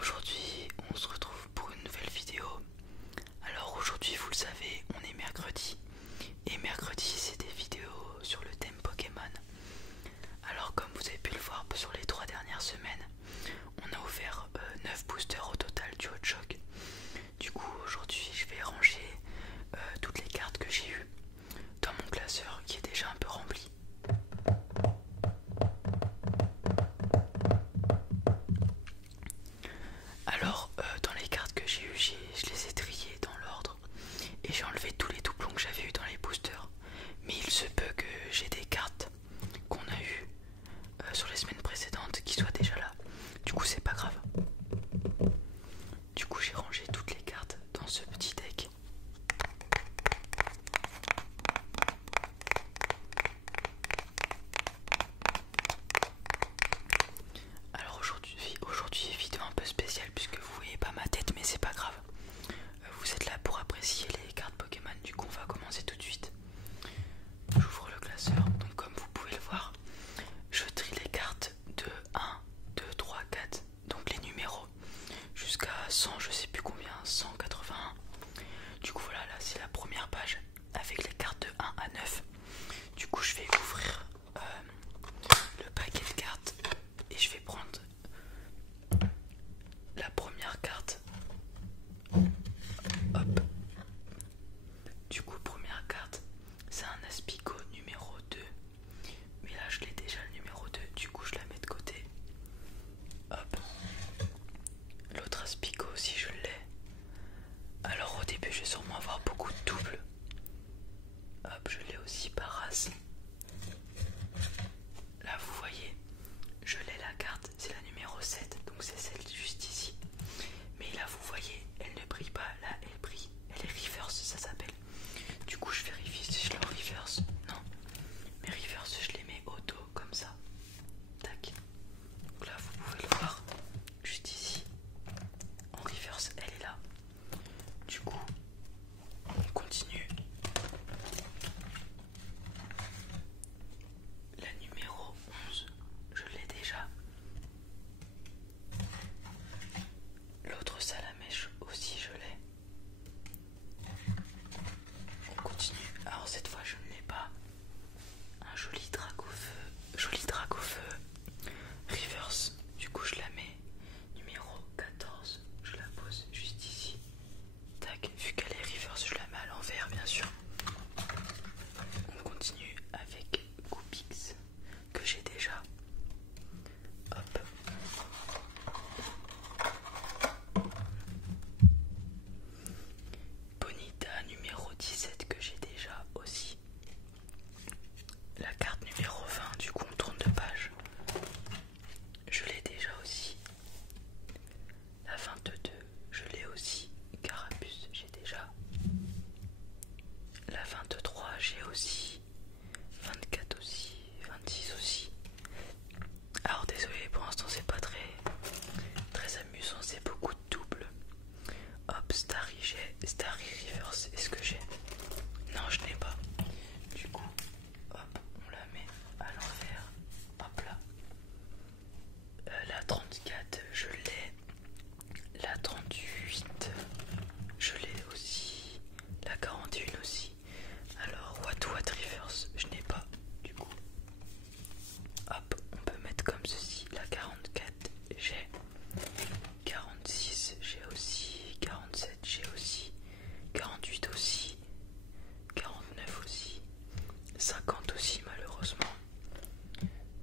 Aujourd'hui, on se retrouve pour une nouvelle vidéo. Alors aujourd'hui, vous le savez, on est mercredi. Et mercredi, c'est des vidéos sur le thème Pokémon. Alors comme vous avez pu le voir sur les 3 dernières semaines, on a ouvert 9 boosters au total du Hot-Shock. Du coup, aujourd'hui, je vais ranger toutes les cartes que j'ai eues dans mon classeur qui est déjà un peu rempli. Alors, dans les cartes que j'ai eues, je les ai triées dans l'ordre et j'ai enlevé tous les doublons que j'avais eu dans les boosters. Mais il se peut que j'ai des cartes qu'on a eues sur les semaines précédentes qui soient déjà là. Du coup, c'est pas grave. Du coup, j'ai rangé toutes les cartes dans ce petit deck. Alors aujourd'hui vidéo un peu spéciale puisque vous voyez pas ma tête, mais c'est pas grave. Vous êtes là pour apprécier les cartes Pokémon, du coup on va commencer tout de suite. J'ouvre le classeur, donc comme vous pouvez le voir, je trie les cartes de 1, 2, 3, 4, donc les numéros, jusqu'à 100, je sais plus combien, 181. Du coup voilà, là c'est la première page avec les cartes de 1 à 9. Du coup je vais ouvrir le paquet de cartes et je vais prendre la première carte. Hop. Du coup, première carte, c'est un Aspico numéro 2. Mais là, je l'ai déjà le numéro 2, du coup, je la mets de côté. Hop. L'autre Aspico aussi, je l'ai. Alors, au début, je vais sûrement avoir beaucoup de doubles. Hop, je l'ai aussi par race. Là, vous voyez, je l'ai la carte, c'est la numéro 7, donc c'est celle juste ici. Mais là, vous voyez, elle ne brille pas, là, elle brille. Elle est reverse, ça s'appelle. Du coup, je vérifie si je l'ai en reverse. Non, mes reverse, je les mets auto comme ça. Tac. Donc là, vous pouvez le voir, juste ici. En reverse, elle est là. Du coup, on continue. La numéro 11, je l'ai déjà. L'autre salamèche aussi, je l'ai. On continue. Alors cette fois, je ne l'ai pas. Un joli Dracofeu reverse. Du coup, je la mets. Numéro 14, je la pose juste ici. Tac, vu qu'elle est reverse, je la mets à l'envers, bien sûr. On continue avec Goopix, que j'ai déjà. Hop. Bonita numéro 17 que j'ai déjà aussi. La carte numéro 20, du coup on tourne de page. Je l'ai déjà aussi. La 22, je l'ai aussi. Carapuce, j'ai déjà. La 23, j'ai aussi. 24 aussi. 26 aussi. Alors désolé, pour l'instant c'est pas très amusant, c'est beaucoup de doubles. Hop, Starry, j'ai Starry Reverse, est-ce que j'ai? Non, je n'ai pas. Du coup, hop, on la met à l'envers. Hop là. La 34, je l'ai. La 38, je l'ai aussi. La 41 aussi. Alors, What Reverse, je n'ai pas. Du coup, hop, on peut mettre comme ceci. La 44, j'ai. 46, j'ai aussi. 47, j'ai aussi. 48 aussi. 49 aussi. 50 aussi, malheureusement.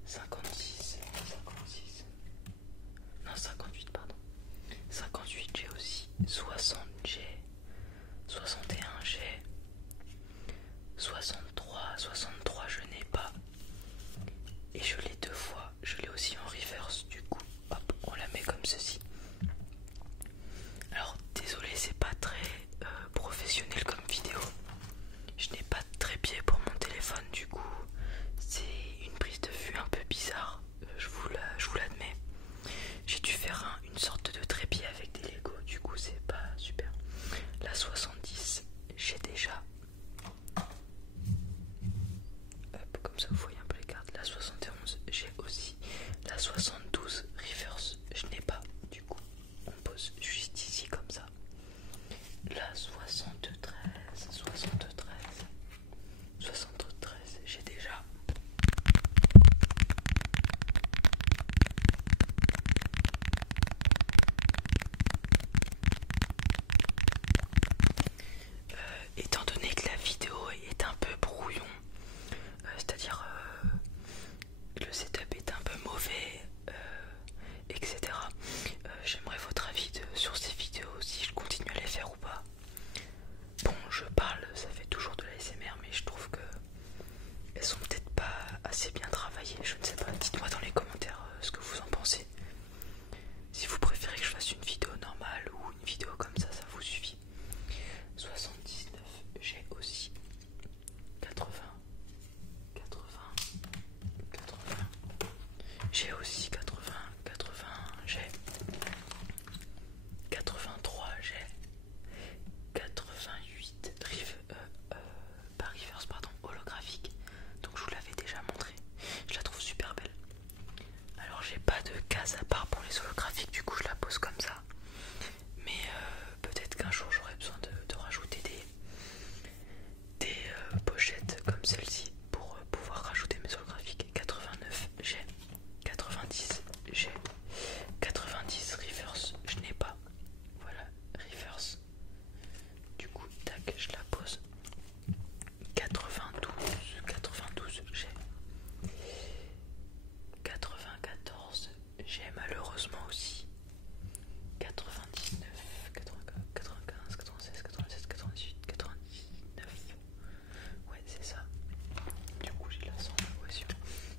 56. Non, 58, pardon. 58, j'ai aussi. 60, j'ai. 61, j'ai. 63, je n'ai pas. Et je l'ai 2 fois. Je l'ai aussi en reverse, du coup. Hop, on la met comme ceci. Alors, désolé, c'est pas très professionnel comme vidéo. Je n'ai pas de trépied pour mon téléphone, du coup. C'est une prise de vue un peu bizarre. Je vous l'admets. J'ai dû faire une sorte de trépied avec des Lego, du coup, c'est pas super. La 70, j'ai déjà. Hop, comme ça vous voyez un peu les cartes. La 71, j'ai aussi. La 72 reverse, je n'ai pas. Du coup, on base, à part pour les holographiques, du coup je la pose comme ça. Mais peut-être qu'un jour j'aurai besoin de rajouter des pochettes comme celle-ci pour pouvoir rajouter mes holographiques. 89 j'ai, 90 j'ai, 90 reverse je n'ai pas. Voilà, reverse. Du coup, tac, je la pose. 92 j'ai. 94 j'ai malheureusement aussi. 99, 95, 96, 97, 98, 99. Ouais, c'est ça. Du coup, j'ai la 100 équation.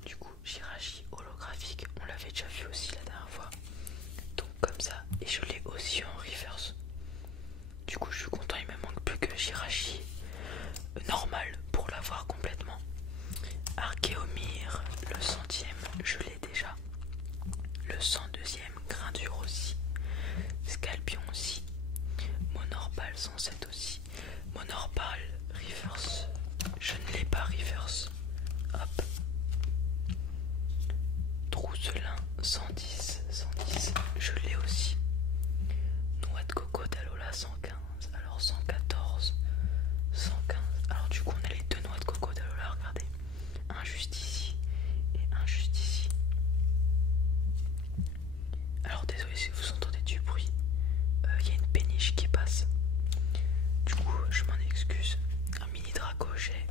Du coup, Jirachi holographique, on l'avait déjà vu aussi la dernière fois. Donc, comme ça, et je l'ai aussi en reverse. Du coup, je suis content, il me manque plus que Jirachi normal pour l'avoir complètement. Archéomir, le 100e, je l'ai déjà. Le 102e, Grindure aussi. Scorpion aussi. Monorbal 107 aussi. Monorbal reverse, je ne l'ai pas reverse. Hop. Trousselin 110, je l'ai aussi. Noix de coco d'Alola 115, alors 114, 115. Alors du coup on a les deux noix de coco d'Alola, regardez. Un juste ici et un juste ici. Alors désolé si vous entendez du bruit, il y a une péniche qui passe. Du coup je m'en excuse. Un mini draco j'ai.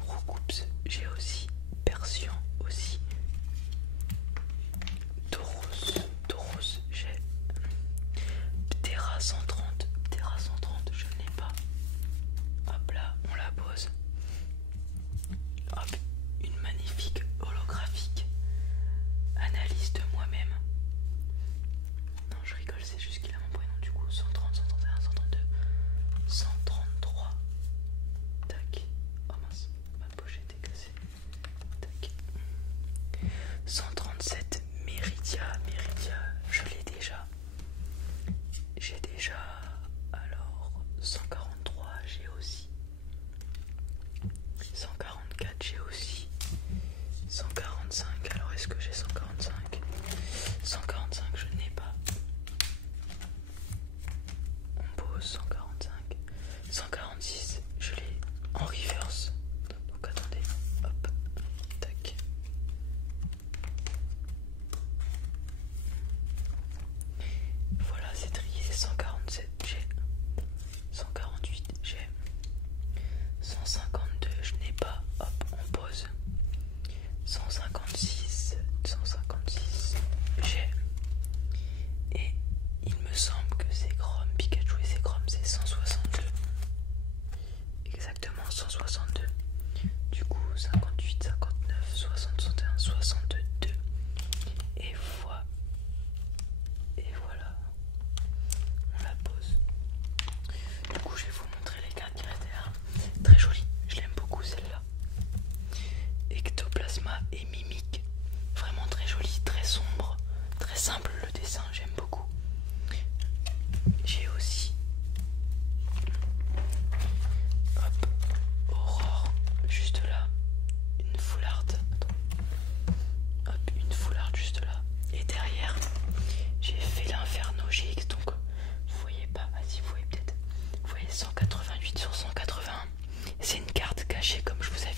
Roucoups j'ai aussi. Persian aussi. Tauros j'ai. Ptera 130, je ne l'ai pas. Hop là, on la pose. Hop, une magnifique holographique. Analyse de moi-même. Non, je rigole, c'est juste qu'il a mon prénom. Du coup, 130, 131, 132, 133. Tac. Oh mince, ma pochette est cassée. Tac. 137, Meridia, je l'ai déjà. J'ai déjà. Alors, 143, j'ai aussi. 144, j'ai aussi. 145, alors est-ce que j'ai 145? 145, je n'ai pas. On pose 145. 146, je l'ai en reverse. Donc attendez, hop, tac. Voilà, c'est trié. 147, j'ai. 148, j'ai. 152, je n'ai pas. Hop, on pose. 156, j'ai. Et il me semble que c'est Chrome, Pikachu et c'est Chrome, c'est 162. Exactement 162. Du coup 58, 59, 60, 61, 62. Et voilà. On la pose. Du coup je vais vous montrer les cartes qui restent derrière. Très jolie, je l'aime beaucoup celle-là. Ectoplasma et Mimique. Vraiment très joli, très sombre, très simple le dessin, j'aime beaucoup. J'ai aussi hop, Aurore, juste là, une foularde. Hop, une foularde juste là. Et derrière, j'ai fait l'Inferno GX, donc vous voyez pas, ah si vous voyez peut-être. Vous voyez 188 sur 181. C'est une carte cachée comme je vous avais